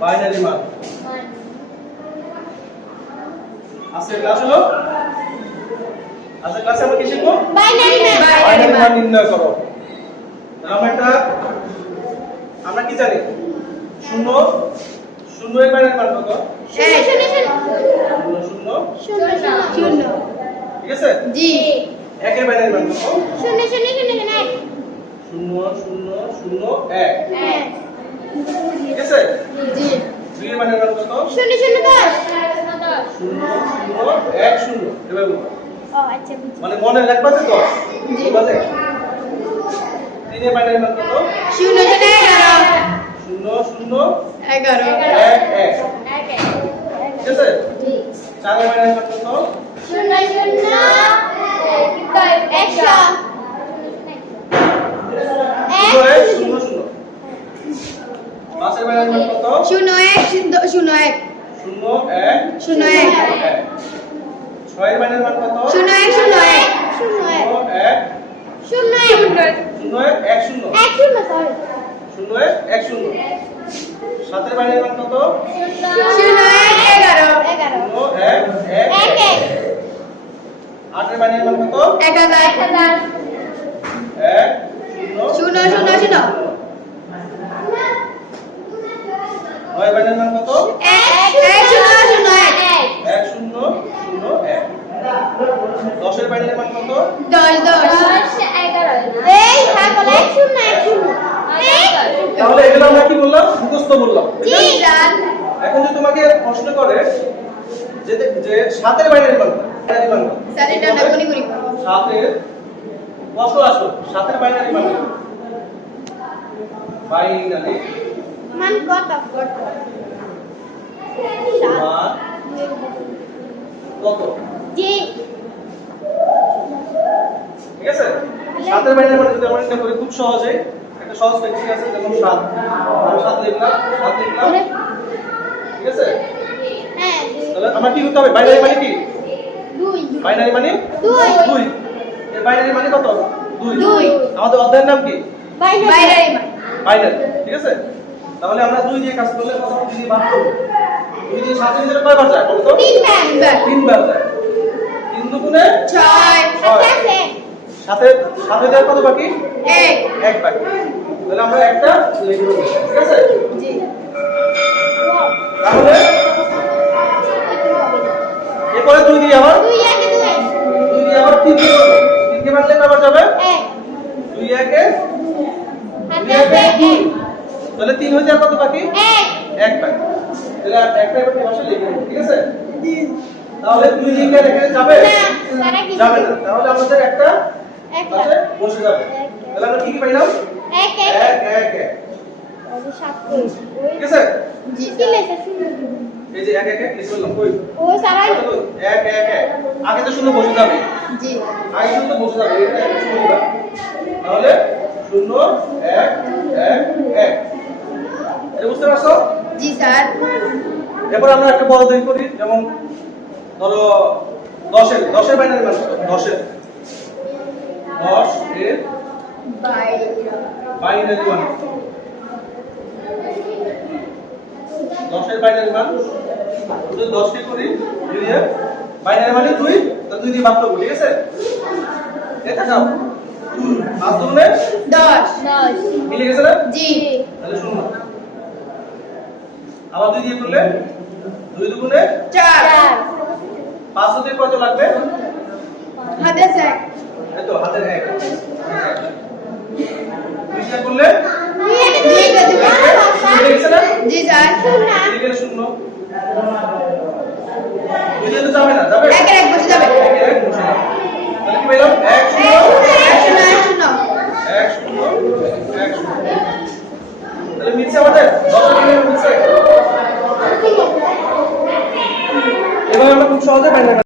Binary মান আজকের class হলো আজকের ক্লাসে আমরা কি শিখব বাইনারি মান নির্ণয় করো। আমরা কি জানি 0 0 এর বাইনারি মান কত 0 ঠিক আছে জি 1 এর বাইনারি মান কত 0 0 0 1 0 0 0 1 ঠিক আছে জি 2 এর বাইনারি মান কত 0 0 10 0 0 1 0 এভাবে বলো। ও আচ্ছা বুঝছি মানে মনে রাখবা তো 10 জি বলে 3 এর বাইনারি মান কত 0 0 11 0 0 11 1 1 ঠিক আছে জি 4 এর বাইনারি মান কত 0 0 100 5 এর বাইনারি মান কত 0 1 0 1 0 1 0 1 6 এর বাইনারি মান কত 0 1 0 1 0 1 0 1 0 1 1 0 1 0 সরি 0 1 1 0 7 এর বাইনারি মান কত 0 1 11 0 1 1 8 এর বাইনারি মান কত 1000 1 0 0 0 0 9 এর বাইনারি মান কত 1 1 0 0 1 1 0 0 1 10 এর বাইনারি মান কত 10 এই তাহলে 1 0 1 0 তাহলে এগুলো আমরা কি বললাম মুখস্থ বললাম জি জান এখন যদি তোমাকে প্রশ্ন করে যে 7 এর বাইনারি মান স্যার এটা না কোনি করি 7 এর কত আসলো 7 এর বাইনারি মান বাইনারি মান কত মান কত জি ঠিক আছে 7 এর বাইনারি মান যদি আমরা এটা করি খুব সহজে একটা সহজ টেকনিক আছে যেমন 7 আমি 7 লিখলাম ঠিক আছে হ্যাঁ তাহলে আমরা কি করতে হবে বাইনারি মানে কি 2 বাইনারি মানে 2 এর বাইনারি মানে কত 2 2 আমাদের অধ্যায়ের নাম কি বাইনারি মান বাইনারি ঠিক আছে তাহলে আমরা 2 দিয়ে কাজ করলে কত 2 দিয়ে ভাগ করব 2 দিয়ে 7 এর ভিতরে কয়বার যায় বলো তো 3 বার যায় 3 দুগুণে 6 আছে সাথে দেওয়ার কত বাকি 1 1 বাকি তাহলে আমরা একটা লিখে দেব ঠিক আছে জি তাহলে এরপরে 2 দিয়ে আবার 2 1 2 দিয়ে আবার 3 দিয়ে করব 3 কে ভাঙলে কয়বার যাবে 1 2 1 এ তাহলে 3 হয়ে যাওয়ার কত বাকি 1 বাকি তাহলে একটা এবার পাশে লিখে দেব ঠিক আছে তাহলে 2 লিখে রেখে যাবে যাবে না তাহলে আমাদের একটা পাশে বসে যাবে তাহলে আমরা কি কি পাইলাম 1 1 1 ঠিক আছে জি কি লেখা এই যে 1 1 1 লিখে বললাম কই ও সারা 1 1 1 আগে তো শূন্য বসে যাবে জি আগে শূন্য বসে যাবে এটা শূন্য দিবা তাহলে 0 1 1 1 এটা বুঝতে পারছো জি স্যার এরপর আমরা একটা বড় তৈরি করি যেমন ধরো 10 এর বাইনারি মান কত 10 এর বাইনারি মান 10 এর বাইনারি মান যদি 10 কে করি 2 এর বাইনারি মানে 2 তো 2 দিয়ে ভাগ করব ঠিক আছে এটা যাও 5 দুগুণে 10 মিলে গেছে না জি তাহলে 0 আবার 2 দিয়ে করলে 2 দুগুণে 4 5 হতে কত লাগবে হাতে স্যার এই তো হাতের 1 2 দিয়ে করলে 2 মিলে গেছে না জি স্যার মিলে গেলে 0 2 দিয়ে তো যাবে না যাবে 1 এর 1 বসে যাবে 1 এর 1 বসে যাবে তাহলে কি পেলাম 1 0 1 0 1 0 তাহলে মিলছে আমাদের 10 এর মিলছে এবার আমরা খুব সহজে বাইনারি